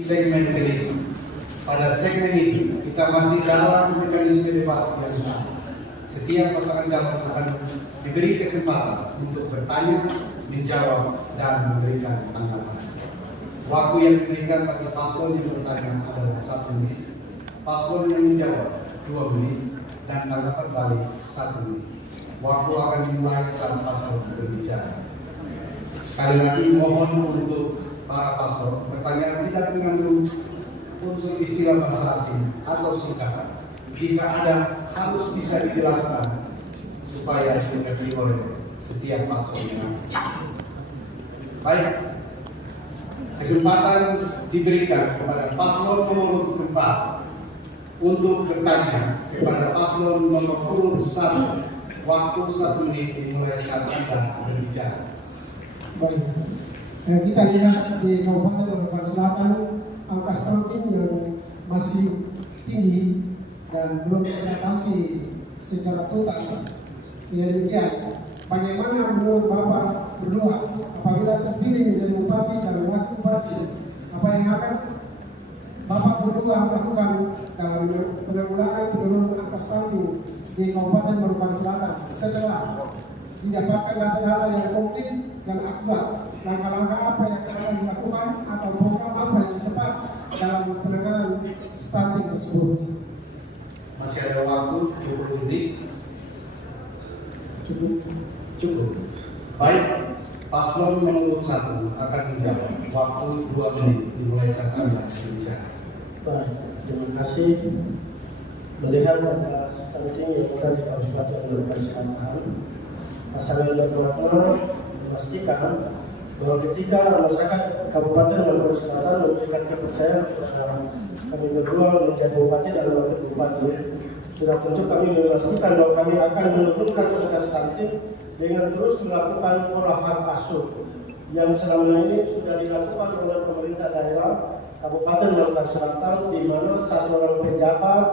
Segmen ini, pada segmen ini kita masih dalam mekanisme debat yang sama. Setiap pasangan calon akan diberi kesempatan untuk bertanya, menjawab, dan memberikan tanggapan. Waktu yang diberikan bagi paslon yang bertanya adalah 1 menit, paslon yang menjawab 2 menit, dan tanggapan balik 1 menit. Waktu akan dimulai saat paslon berbicara. Sekali lagi mohon untuk para paslon pertanyaan tidak mengandung unsur istilah bahasa asing atau singkatan. Jika ada harus bisa dijelaskan supaya dimengerti oleh setiap paslon. Baik, kesempatan diberikan kepada paslon nomor 4 untuk bertanya kepada paslon nomor 1. Waktu 1 menit dimulai saat Anda berbicara. Baik. Kita lihat di Kabupaten Lombok Selatan angka stunting yang masih tinggi dan belum teratasi secara tuntas. Ya demikian, bagaimana menurut Bapak berdua apabila terpilih menjadi bupati dan wakil bupati, apa yang akan Bapak berdua lakukan dalam penanggulangan penurunan angka stunting di Kabupaten Lombok Selatan setelah didapatkan data-data yang konkret dan akurat? Langkah-langkah apa yang akan dilakukan atau program apa yang tepat dalam penanganan stunting tersebut? Masih ada waktu 20 menit. Cukup. Baik, paslon nomor 1 akan menjawab. Waktu 2 menit dimulai saat Anda berbicara. Baik, terima kasih. Melihat angka stunting yang ada di Kabupaten Lombok Selatan, pasangan pertama memastikan bahwa ketika masyarakat Kabupaten Lombok Selatan memberikan kepercayaan kepada kami berdua menjadi bupati dan wakil bupati, sudah tentu kami memastikan bahwa kami akan menurunkan angka stunting dengan terus melakukan pola hak asuh yang selama ini sudah dilakukan oleh pemerintah daerah Kabupaten Lombok Selatan, di mana 1 orang pejabat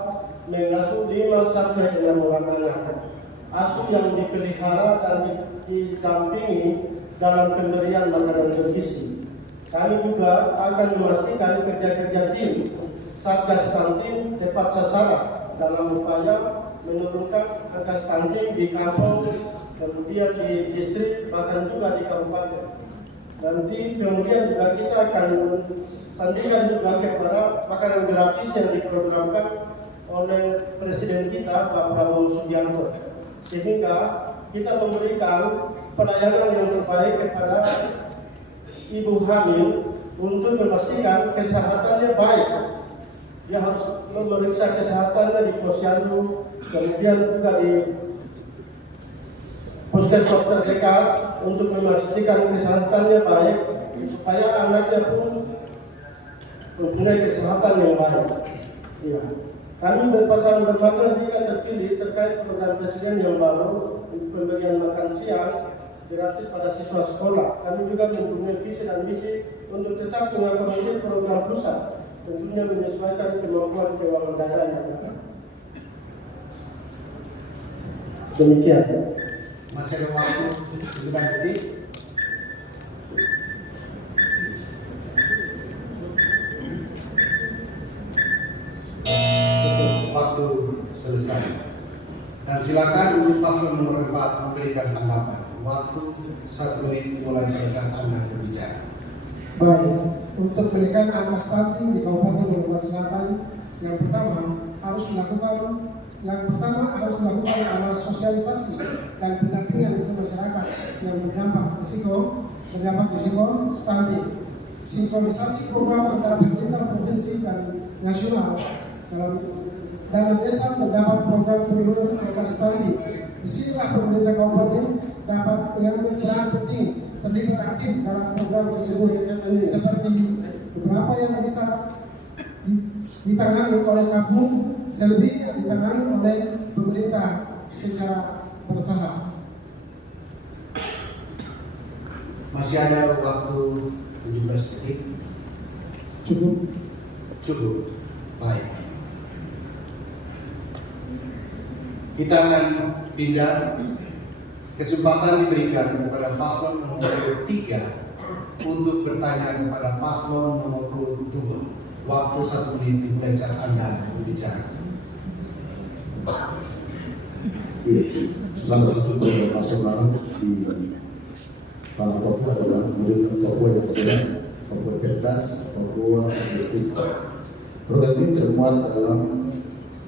mengasuh 5 sampai 6 orang anak. Asuh yang dipelihara dan didampingi dalam pemberian makanan bergizi. Kami juga akan memastikan kerja-kerja tim Satgas Stunting tepat sasaran dalam upaya menurunkan angka stunting di kampung, kemudian di distrik, bahkan juga di kabupaten. Nanti kemudian juga kita akan sandingkan juga kepada makanan gratis yang diprogramkan oleh Presiden kita Pak Prabowo Subianto, sehingga kita memberikan pelayanan yang terbaik kepada ibu hamil untuk memastikan kesehatannya baik. Dia harus memeriksa kesehatannya di posyandu, kemudian juga di puskesmas terdekat untuk memastikan kesehatannya baik, supaya anaknya pun mempunyai kesehatan yang baik. Ya. Kami berpasangan bermata jika terpilih terkait program presiden yang baru pemberian makan siang gratis pada siswa sekolah. Kami juga mempunyai visi dan misi untuk tetap mengakomodir program pusat, tentunya menyesuaikan kemampuan keuangan daerah yang ada. Demikian. Masih ada waktu 9 detik. Waktu selesai. Dan silakan untuk paslon nomor 4 memberikan tanggapan. Waktu 1 menit mulai dari saat Anda berbicara. Baik, untuk menekan angka stunting di Kabupaten Lombok Selatan, yang pertama harus dilakukan adalah sosialisasi dan pendampingan untuk masyarakat yang berdampak risiko stunting. Sinkronisasi program antara pemerintah provinsi dan nasional. Dalam dana desa terdapat program penurunan angka stunting. Disinilah pemerintah kabupaten dapat mengambil peran penting terlibat aktif dalam program tersebut, seperti beberapa yang bisa ditangani oleh kampung, selebihnya ditangani oleh pemerintah secara bertahap. Masih ada waktu 17 detik. Cukup. Baik. Kita akan pindah. Kesempatan diberikan kepada paslon nomor 3 untuk bertanya kepada paslon nomor 2. Waktu 1 menit dimulai saat Anda berbicara. Iya, salah satu program nasional di tanah Papua adalah mewujudkan Papua yang sehat, Papua cerdas, Papua produktif. Program ini termuat dalam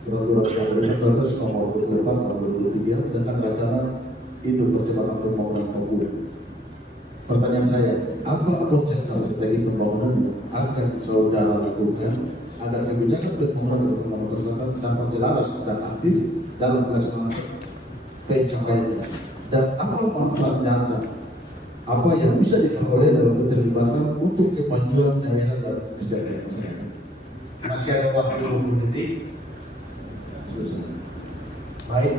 Peraturan Kabinet Nomor 24 Tahun 2003 tentang rencana induk percepatan pembangunan Papua. Pertanyaan saya, apa konsep strategi pembangunan yang akan saudara lakukan agar kebijakan pembangunan dan pembangunan tersebut dapat selaras dan aktif dalam pelaksanaan pencapaiannya, dan apa manfaat nyata apa yang bisa diperoleh dalam keterlibatan untuk kemajuan daerah dan kesejahteraan masyarakat? Masih ada waktu 20 detik. Selesai. Baik,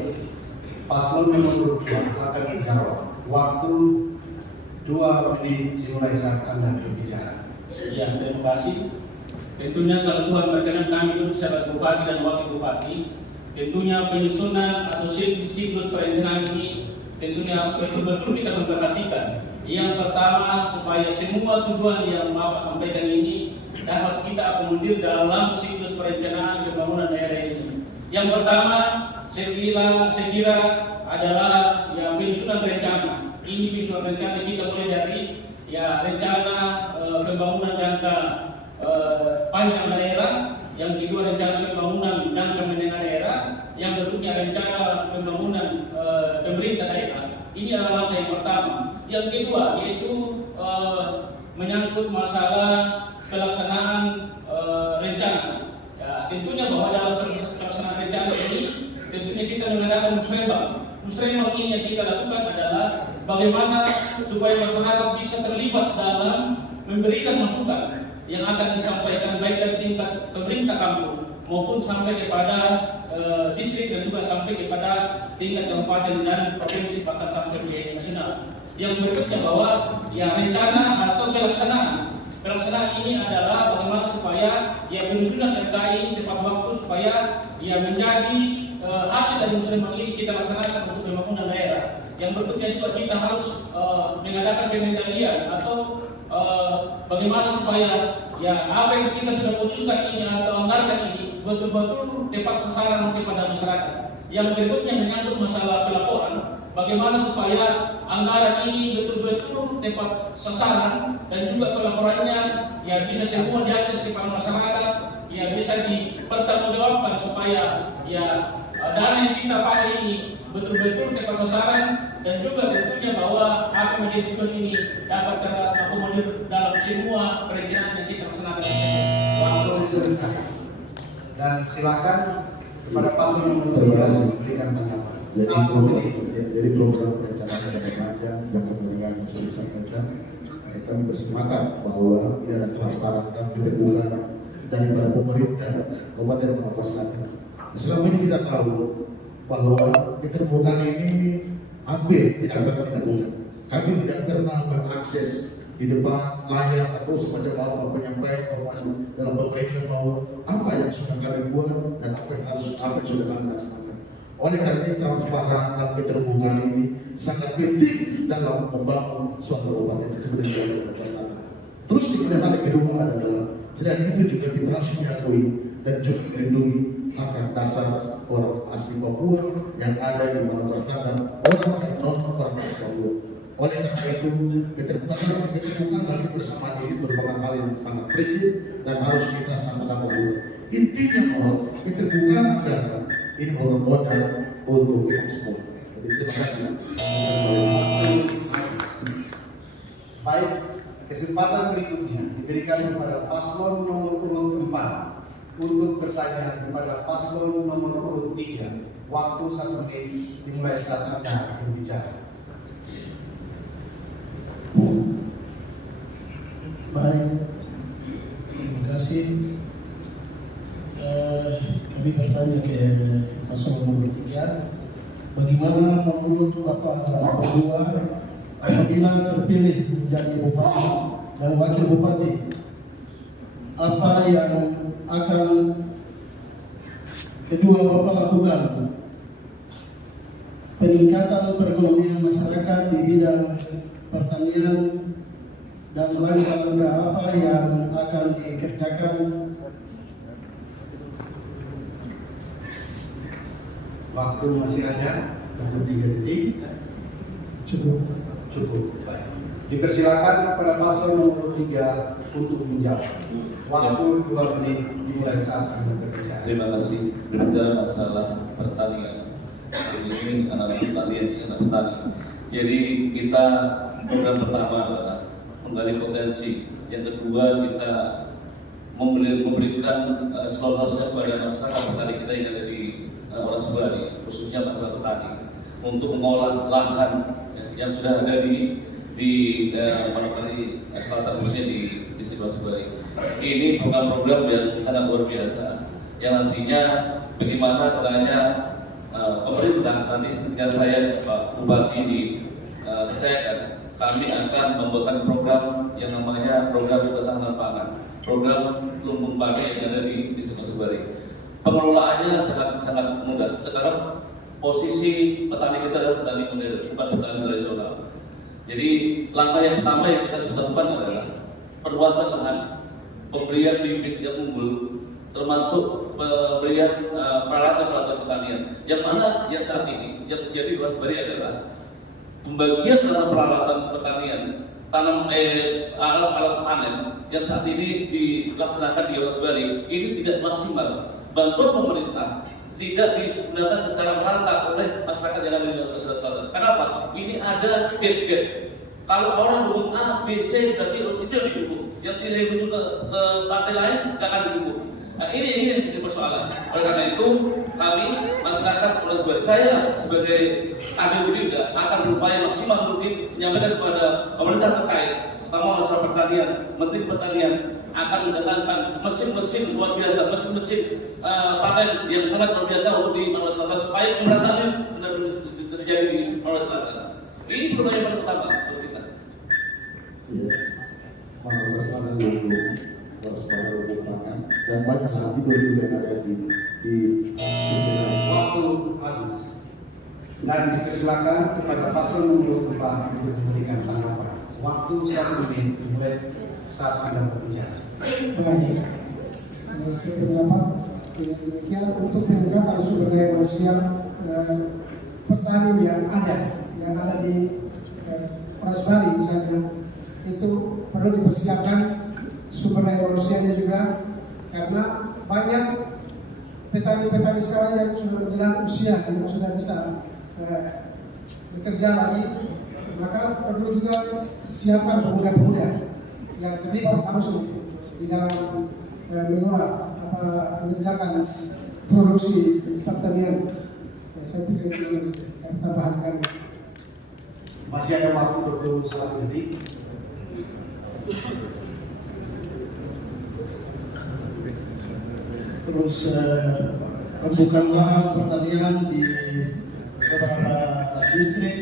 paslon nomor 2 akan menjawab. Waktu 2 menit dimulai saat Anda berbicara. Ya, terima kasih. Tentunya kalau Tuhan berkenan kami duduk sebagai bupati dan wakil bupati, tentunya penyusunan atau siklus perencanaan ini tentunya betul-betul kita memperhatikan. Yang pertama, supaya semua tujuan yang Bapak sampaikan ini dapat kita akomodir dalam siklus perencanaan pembangunan daerah ini. Yang pertama, saya kira adalah ya penyusunan rencana. Ini penyusunan rencana kita mulai dari ya rencana pembangunan jangka panjang daerah, yang kedua rencana pembangunan jangka menengah daerah, yang berikutnya rencana pembangunan pemerintah daerah. Ini adalah langkah yang pertama. Yang kedua yaitu menyangkut masalah pelaksanaan rencana. Ya, tentunya bahwa dalam pelaksanaan rencana ini tentunya kita mengadakan musrembang. Musrembang ini yang kita lakukan adalah bagaimana supaya masyarakat bisa terlibat dalam memberikan masukan yang akan disampaikan baik dari tingkat pemerintah kampung maupun sampai kepada distrik dan juga sampai kepada tingkat kabupaten dan provinsi bahkan sampai ke nasional. Yang berikutnya bahwa ya rencana atau pelaksanaan ini adalah bagaimana supaya ya penyusunan RKI ini tepat waktu supaya ya menjadi hasil dari musrembang ini kita laksanakan untuk pembangunan daerah. Yang berikutnya juga kita harus mengadakan pengendalian atau bagaimana supaya ya apa yang kita sudah putuskan ini atau anggarkan ini betul-betul tepat sasaran kepada masyarakat. Yang berikutnya menyangkut masalah pelaporan, bagaimana supaya anggaran ini betul-betul tepat sasaran dan juga pelaporannya ya bisa semua diakses kepada masyarakat, ya bisa dipertanggungjawabkan supaya ya dana yang kita pakai ini betul-betul tepat sasaran, dan juga tentunya bahwa apa yang menjadi tujuan ini dapat terakomodir dalam semua perencanaan yang kita laksanakan. Waktu selesai. Dan silakan kepada paslon nomor 3 memberikan tanggapan. Jadi program perencanaan jangka panjang, jangka menengah yang sudah disampaikan, kami bersepakat bahwa ini ada transparan dan keterbukaan dari pemerintah Kabupaten Papua Selatan. Selama ini kita tahu bahwa keterbukaan ini hampir tidak pernah dilakukan. Kami tidak pernah mengakses di depan layar atau semacam apa penyampaian informasi dalam pemerintah bahwa apa yang sudah kami buat dan apa yang sudah kami laksanakan. Oleh karena ini transparan dan keterbukaan ini sangat penting dalam membangun suatu kabupaten seperti Papua. Terus kemudian hal kedua adalah selain itu juga kita harus mengakui dan juga melindungi hak dasar orang asli Papua yang ada di mana Selatan, orang yang non orang asli Papua. Oleh karena itu keterbukaan bagi bersama ini merupakan hal yang sangat prinsip dan harus kita sama-sama lakukan. Intinya bahwa keterbukaan negara ini modal untuk kita semua. Jadi terima kasih. Baik, kesempatan berikutnya diberikan kepada paslon nomor 4 untuk bertanya kepada paslon nomor 3. Waktu 1 menit dimulai saat Anda berbicara. Baik, terima kasih. Kami bertanya ke paslon nomor 3, bagaimana menurut Bapak Berdua apabila terpilih menjadi bupati dan wakil bupati, apa yang akan kedua Bapak lakukan? Peningkatan perekonomian masyarakat di bidang pertanian, dan langkah-langkah apa yang akan dikerjakan. Waktu masih ada 23 detik. Cukup. Cukup. Baik. Dipersilakan kepada paslon nomor 3 untuk menjawab. Waktu 2 menit dimulai saat Anda berbicara. Terima kasih. Berbicara masalah pertanian. Jadi ini anak pertanian, anak petani. Jadi kita program pertama adalah menggali potensi. Yang kedua kita memberikan solusi kepada masyarakat petani kita yang ada di Wonosebari, khususnya masalah petani, untuk mengolah lahan yang sudah ada di Manokwari Selatan, khususnya di distrik Wonosebari. Ini program-program yang sangat luar biasa, yang nantinya bagaimana caranya pemerintah nanti ketika saya Pak Bupati dipercayakan, kami akan membuatkan program yang namanya program ketahanan pangan, program lumbung padi yang ada di distrik Wonosebari. Pengelolaannya sangat mudah. Sekarang posisi petani kita adalah petani modern, bukan petani tradisional. Jadi langkah yang pertama yang kita sudah lakukan adalah perluasan lahan, pemberian bibit yang unggul, termasuk pemberian peralatan pertanian. Yang mana yang saat ini yang terjadi di Wonosebari adalah pembagian dalam peralatan pertanian, alat panen yang saat ini dilaksanakan di Wonosebari ini tidak maksimal. Bantuan pemerintah tidak digunakan secara merata oleh masyarakat yang ada di Wonosebari Selatan. Kenapa? Ini ada gap. Kalau orang dukung A, B, C, berarti itu yang didukung. Yang tidak didukung ke partai lain tidak akan didukung. Nah, ini yang menjadi persoalan. Oleh karena itu, kami masyarakat Wonosebari, saya sebagai kader Gerindra akan berupaya maksimal mungkin menyampaikan kepada pemerintah terkait, terutama masalah pertanian, Menteri Pertanian akan mendatangkan mesin-mesin luar biasa, mesin-mesin panen yang sangat luar biasa untuk di Manokwari Selatan supaya pemerataan benar-benar terjadi di Manokwari Selatan. Ini perubahan yang paling utama untuk kita. Iya, Manokwari Selatan dulu waspada lumbung pangan dan banyak lagi juga yang ada di Waktu habis. Dan dipersilakan kepada paslon nomor 4 untuk memberikan tanggapan. Waktu 1 menit dimulai saat Anda berbicara. Baik. Saya berpendapat dengan demikian untuk meningkatkan sumber daya manusia petani yang ada di Wonosebari misalnya, itu perlu dipersiapkan sumber daya manusianya juga, karena banyak petani-petani sekarang yang sudah menjelang usia yang sudah bisa bekerja lagi, maka perlu juga siapkan pemuda-pemuda yang terlibat langsung di dalam mengerjakan produksi pertanian. Saya pikir ini tambahan kami. Masih ada waktu 21 detik. Terus pembukaan lahan pertanian di beberapa distrik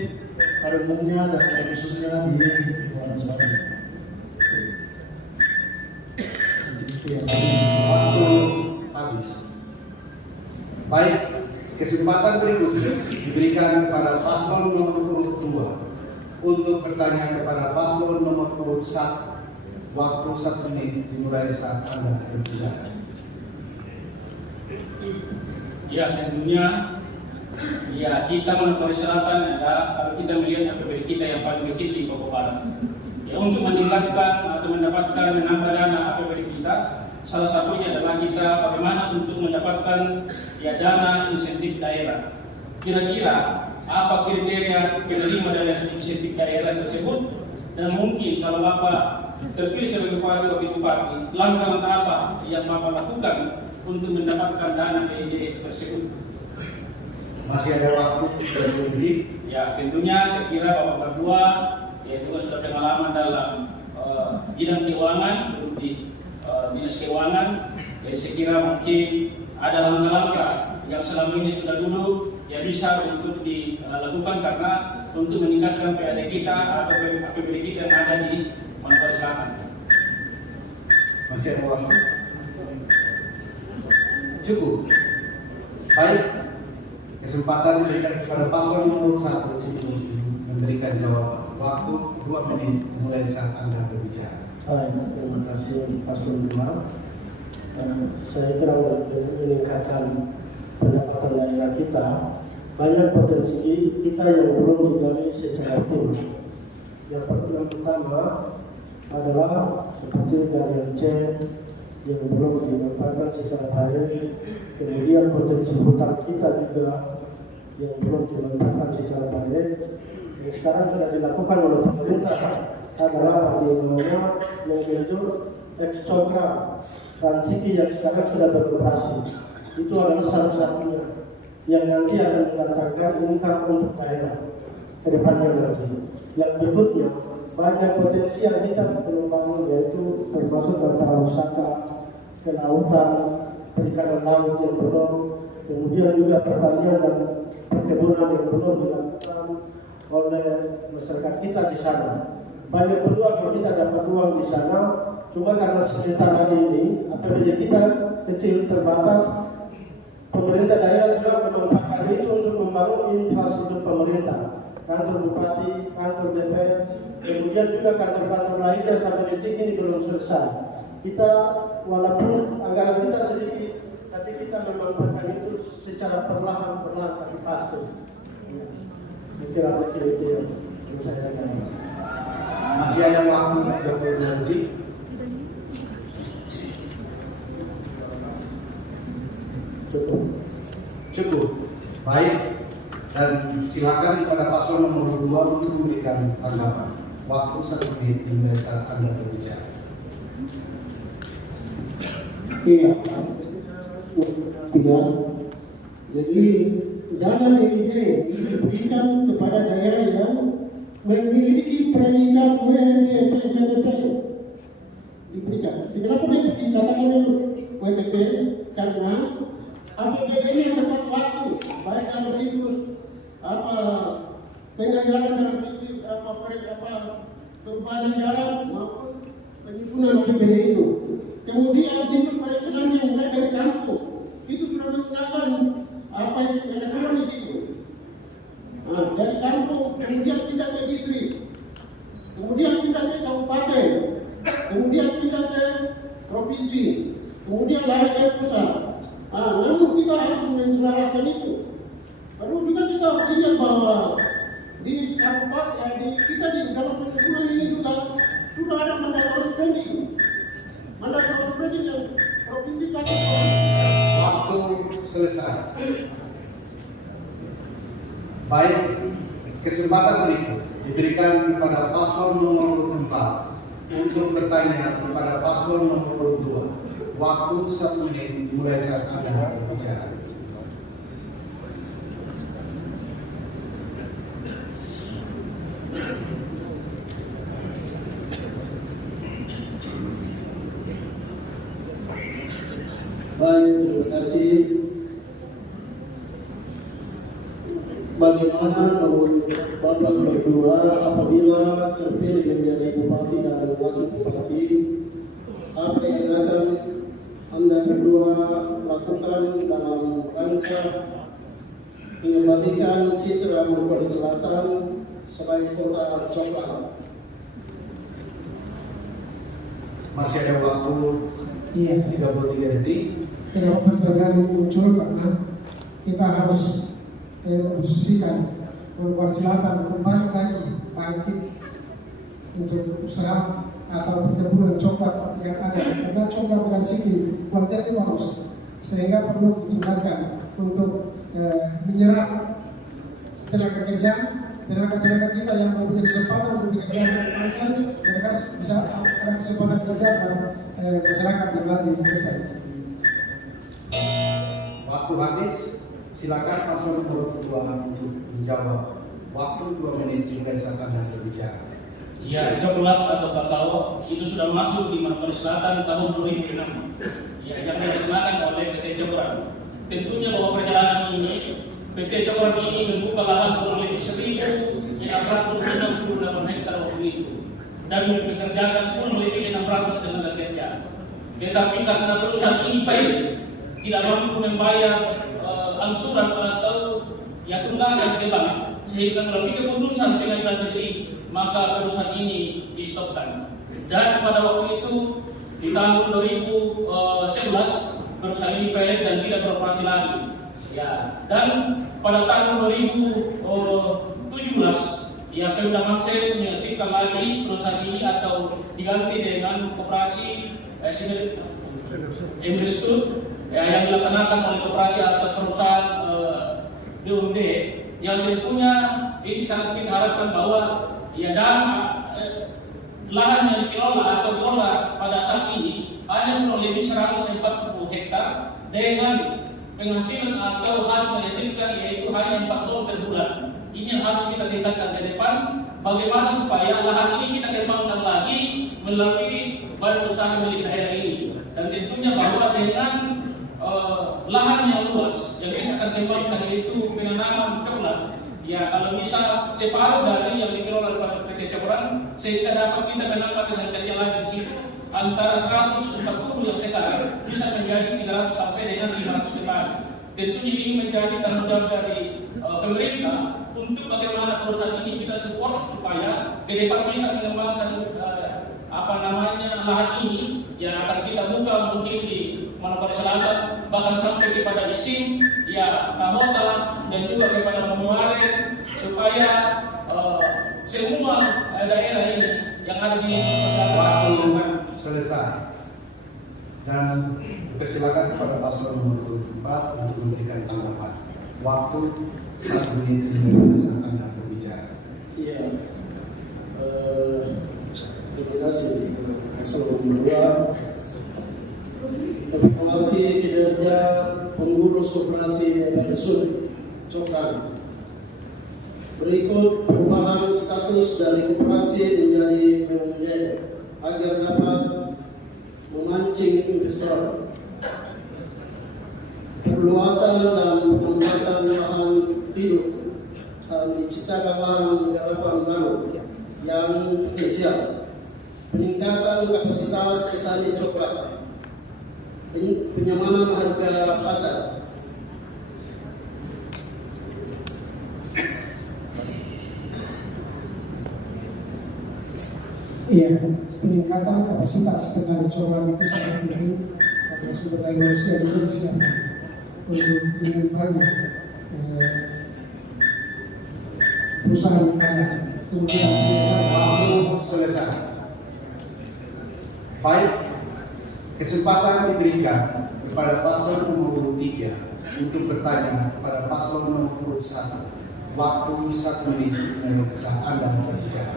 pada umumnya dan pada khususnya di distrik Wonosebari. Waktu habis. Baik, kesempatan berikutnya diberikan kepada paslon nomor 2 untuk bertanya kepada paslon nomor 1. Waktu 1 menit dimulai saat Anda berbicara. Ya, tentunya ya kita Manokwari Selatan adalah kalau kita melihat APBD kita yang paling kecil di Papua Barat. Ya, untuk meningkatkan atau menambah dana APBD kita, salah satunya adalah kita bagaimana untuk mendapatkan ya dana insentif daerah. Kira-kira apa kriteria penerima dari insentif daerah tersebut, dan mungkin kalau Bapak terpilih sebagai wakil bupati, langkah-langkah apa yang Bapak lakukan untuk mendapatkan dana DIY tersebut? Masih ada waktu 30 detik. Ya, tentunya saya kira Bapak berdua ya juga sudah pengalaman dalam bidang keuangan di dinas keuangan. Jadi saya kira mungkin ada langkah-langkah yang selama ini sudah dulu ya bisa untuk dilakukan karena untuk meningkatkan PAD kita atau APBD kita yang ada di Manokwari Selatan. Masih ada waktu. Cukup. Baik, kesempatan diberikan kepada paslon nomor 1 untuk memberikan jawaban. Waktu 2 menit mulai saat Anda berbicara. Baik, terima kasih Paslon 2. Saya kira untuk meningkatkan pendapatan daerah kita, banyak potensi kita yang belum digali secara optimal. Yang pertama adalah seperti galian C yang belum dimanfaatkan secara baik, kemudian potensi hutan kita juga yang belum dimanfaatkan secara baik. Yang sekarang sudah dilakukan oleh pemerintah adalah bagaimana menggenjot ekstogram transisi yang sekarang sudah beroperasi. Itu adalah salah satunya yang nanti akan mendatangkan income untuk daerah ke depannya nanti. Yang berikutnya, banyak potensi yang kita perlu bangun, yaitu termasuk antara wisata, kelautan, perikanan laut yang belum, kemudian juga pertanian dan perkebunan yang belum dilakukan oleh masyarakat kita di sana. Banyak peluang yang kita dapat uang di sana, cuma karena sementara ini APBD kita kecil terbatas, pemerintah daerah juga memanfaatkan itu untuk membangun infrastruktur pemerintah, kantor bupati, kantor DPR, kemudian juga kantor-kantor lainnya sampai detik ini belum selesai. Kita walaupun anggaran kita sedikit, tapi kita memanfaatkan itu secara perlahan-perlahan tapi pasti. Saya kira itu yang saya katakan. Masih ada waktu 30 detik. Cukup. Baik. Dan silakan kepada paslon nomor 2 untuk memberikan tanggapan. Waktu 1 menit dimulai saat Anda berbicara. Iya. Jadi dana DID diberikan kepada daerah yang memiliki predikat WDP diberikan. Kenapa dikatakan WDP? Karena APBD ini tepat waktu, baik dalam itu penganggaran dalam itu perubahan jalan maupun penyusunan APBD itu. Kemudian siklus perekonomian yang mulai dari kampung itu sudah menggunakan apa yang elektronik itu. Dari kampung kemudian pindah ke distrik, kemudian pindah ke kabupaten, kemudian pindah ke provinsi, kemudian lari ke pusat. Namun kita harus menyelaraskan itu. Perlu juga kita ingat bahwa di kabupaten, kita di dalam penyusunan ini juga sudah ada mandatory spending. Mandatory spending yang provinsi kami. Waktu selesai. Baik, kesempatan berikut diberikan kepada paslon nomor 4 untuk bertanya kepada paslon nomor 2. Waktu 1 menit dimulai saat Anda berbicara. Baik, terima kasih. Bagaimana menurut Bapak berdua apabila terpilih menjadi bupati dan wakil bupati, apa yang akan Anda berdua lakukan dalam rangka mengembalikan citra Manokwari Selatan sebagai kota coklat? Masih ada waktu 33 detik. Kenapa terjadi muncul karena kita harus memposisikan Manokwari Selatan kembali lagi bangkit untuk usaha atau perkebunan coklat yang ada. Karena coklat dengan segi kualitasnya bagus, sehingga perlu ditingkatkan untuk menyerap tenaga kerja, tenaga kita yang mempunyai kesempatan untuk bekerja di masa, mereka bisa ada kesempatan kerja dan masyarakat yang lain di desa. Waktu habis. Silakan paslon nomor 2 untuk menjawab. Waktu 2 menit sudah saat Anda berbicara. Ya, coklat atau kakao itu sudah masuk di Manokwari Selatan tahun 2006. Ya, yang dilaksanakan oleh PT Cokran. Tentunya bahwa perjalanan ini PT Cokran ini membuka lahan kurang lebih 1.468 hektar waktu itu dan mempekerjakan kurang lebih 600 tenaga kerja. Tetapi karena perusahaan ini baik, tidak mampu membayar angsuran atau ya tunggakan ke bank, sehingga melalui keputusan pengadilan negeri maka perusahaan ini di-stopkan. Dan pada waktu itu di tahun 2011 perusahaan ini pilot dan tidak beroperasi lagi. Ya, dan pada tahun 2017 ya Pemda Mansel menertibkan lagi perusahaan ini atau diganti dengan koperasi Investur yang dilaksanakan oleh koperasi atau perusahaan BUMD yang tentunya ini sangat kita harapkan bahwa ya lahan yang dikelola atau diolah pada saat ini hanya kurang lebih 140 hektar dengan penghasilan atau hasil menghasilkan yaitu hanya 4 ton per bulan. Ini yang harus kita tingkatkan ke depan. Bagaimana supaya lahan ini kita kembangkan lagi melalui badan usaha milik daerah ini. Dan tentunya bahwa dengan lahan yang luas yang kita akan kembangkan yaitu penanaman kedelai. Ya kalau bisa separuh dari yang dikelola oleh PT Coboran sehingga dapat kita menambah dengan kerja lagi di situ antara 140 yang sekarang bisa menjadi 300 sampai dengan 500 hektar. Tentunya ini menjadi tanggung jawab dari pemerintah untuk bagaimana perusahaan ini kita support supaya ke depan bisa mengembangkan lahan ini yang akan kita buka mungkin di Manokwari Selatan bahkan sampai kepada Isim, ya Tahota dan juga kepada Manokwari supaya semua daerah ini yang ada di Waktu selesai dan persilakan kepada paslon nomor 4 untuk memberikan tanggapan. Waktu 1 menit untuk Anda berbicara. Iya. Terima kasih. Paslon 2. Evaluasi kinerja pengurus operasi Persut Cokran. Berikut perubahan status dari koperasi menjadi BUMD agar dapat memancing investor. Perluasan dan penempatan lahan hidup dan diciptakan lahan garapan baru yang potensial. Peningkatan kapasitas petani coklat. Penyamanan harga pasar. Iya, peningkatan kapasitas petani coklat itu sangat penting karena sumber daya manusia juga disiapkan untuk mengembangkan perusahaan yang ada. Kemudian Selesai. Baik, kesempatan diberikan kepada paslon nomor 3 untuk bertanya kepada paslon nomor 1. Waktu 1 menit menurut Anda berbicara.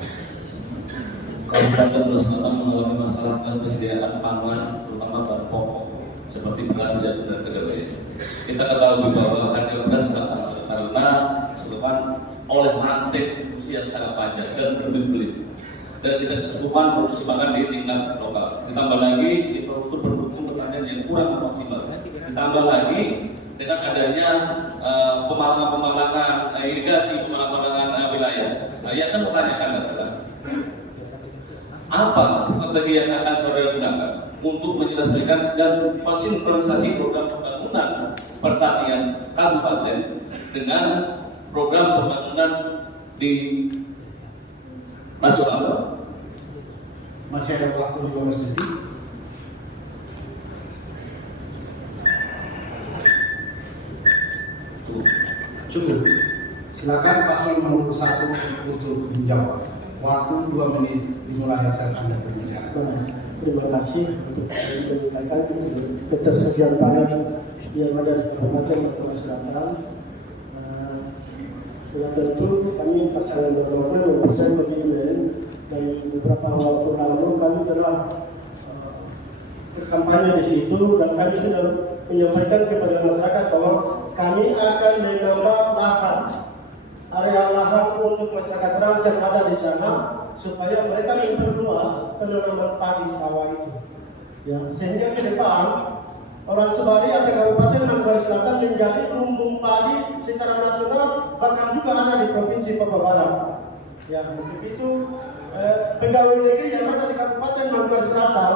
Kabupaten Selatan mengalami masalah ketersediaan pangan, terutama bahan pokok seperti beras, jagung, dan kedelai. Kita ketahui bahwa harga beras sangat mahal karena disebabkan oleh rantai distribusi yang sangat panjang dan berbelit-belit. Dan kita kecukupan produksi pangan di tingkat lokal. Ditambah lagi infrastruktur pendukung pertanian yang kurang maksimal. Ditambah lagi dengan adanya pemalangan irigasi, pemalangan wilayah. Yang saya bertanyakan adalah apa strategi yang akan saudara gunakan untuk menyelesaikan dan mensinkronisasi program pembangunan pertanian kabupaten dengan program pembangunan di nasional? Masih ada waktu 15 detik. Cukup. Silakan paslon nomor 1 untuk menjawab. Waktu 2 menit dimulai saat Anda berbicara. Terima kasih untuk menyampaikan ketersediaan pangan yang ada di Kabupaten Manokwari Selatan. Ya tentu kami pasangan berwarna memberikan komitmen dan beberapa waktu lalu kami telah berkampanye di situ dan kami sudah menyampaikan kepada masyarakat bahwa kami akan menambah lahan area lahan untuk masyarakat trans yang ada di sana supaya mereka memperluas penanaman padi sawah itu. Ya, sehingga ke depan orang Sebari atau Kabupaten Manokwari Selatan menjadi lumbung padi secara nasional bahkan juga ada di Provinsi Papua Barat. Ya, untuk itu pegawai negeri yang ada di Kabupaten Manokwari Selatan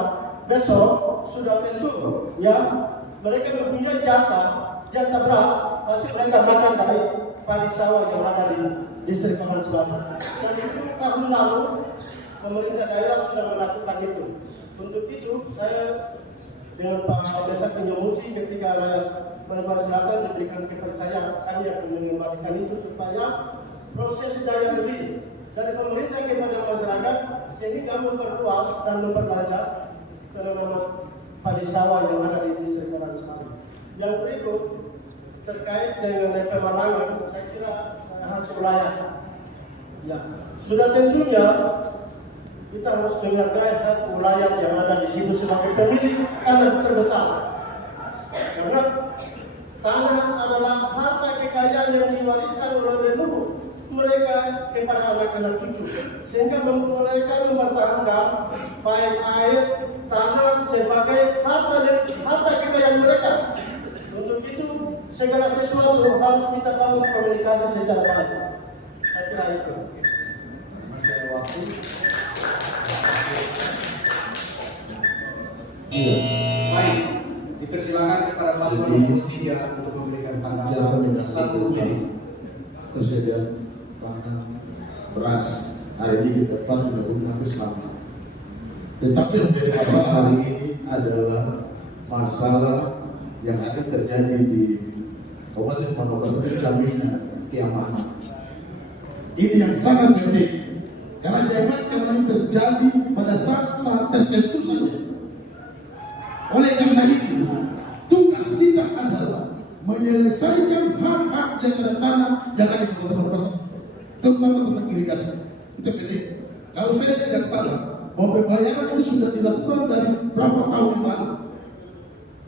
besok sudah tentu ya mereka mempunyai jatah beras pasti mereka makan dari padi sawah yang ada di Distrik Paman Selatan. Dan itu tahun lalu pemerintah daerah sudah melakukan itu. Untuk itu saya dengan Pak Desa Penyomusi ketika rakyat Paman Selatan diberikan kepercayaan, kami akan mengembalikan itu supaya proses daya beli dari pemerintah kepada masyarakat sehingga memperluas dan memperlancar penanaman padi sawah yang ada di Distrik Paman Selatan. Yang berikut terkait dengan pemalangan, saya kira harus wilayah. Ya, sudah tentunya kita harus menghargai hak wilayah yang ada di situ sebagai pemilik tanah terbesar. Karena tanah adalah harta kekayaan yang diwariskan oleh leluhur mereka kepada anak-anak cucu, sehingga mereka mempertahankan baik air, tanah sebagai harta kekayaan mereka. Untuk itu segala sesuatu harus kita bangun komunikasi secara baik. Saya kira itu. Masih ada waktu. Iya. Baik, dipersilakan kepada paslon nomor 3 untuk memberikan Jangan tanggapan mendapat 1 menit. persediaan pangan beras hari ini kita dapat hampir sama. Tetapi yang menjadi masalah hari ini adalah masalah yang ada terjadi di Kabupaten Pamekasan, jaminan keamanan. Ini yang sangat penting karena jaminan ini terjadi pada saat-saat tertentu saja. Oleh karena itu, tugas kita adalah menyelesaikan hak-hak yang ada tanah yang ada di Kabupaten Pamekasan, terutama tentang irigasi. Itu penting. Kalau saya tidak salah, bahwa pembayaran ini sudah dilakukan dari berapa tahun yang lalu.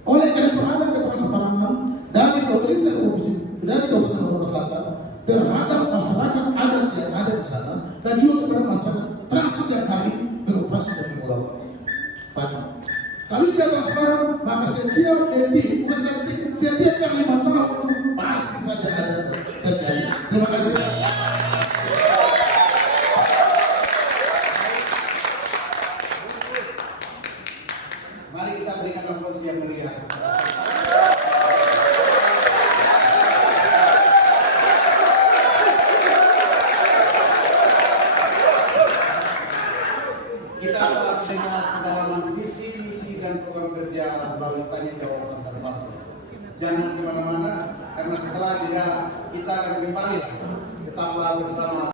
Oleh karena itu ada ketransparan dari pemerintah provinsi, dari Kabupaten Pamekasan Selatan terhadap masyarakat adat yang ada di sana dan juga kepada masyarakat trans yang hari beroperasi dari mulai pagi. Kalau tidak transparan, maka setiap yang 5 tahun pasti saja ada terjadi. Terima kasih. Mari kita berikan aplaus yang meriah. Kita telah mendengar pendalaman visi, misi dan program kerja melalui tanya jawab antar paslon. Jangan kemana-mana karena setelah jeda kita akan kembali. Tetaplah bersama.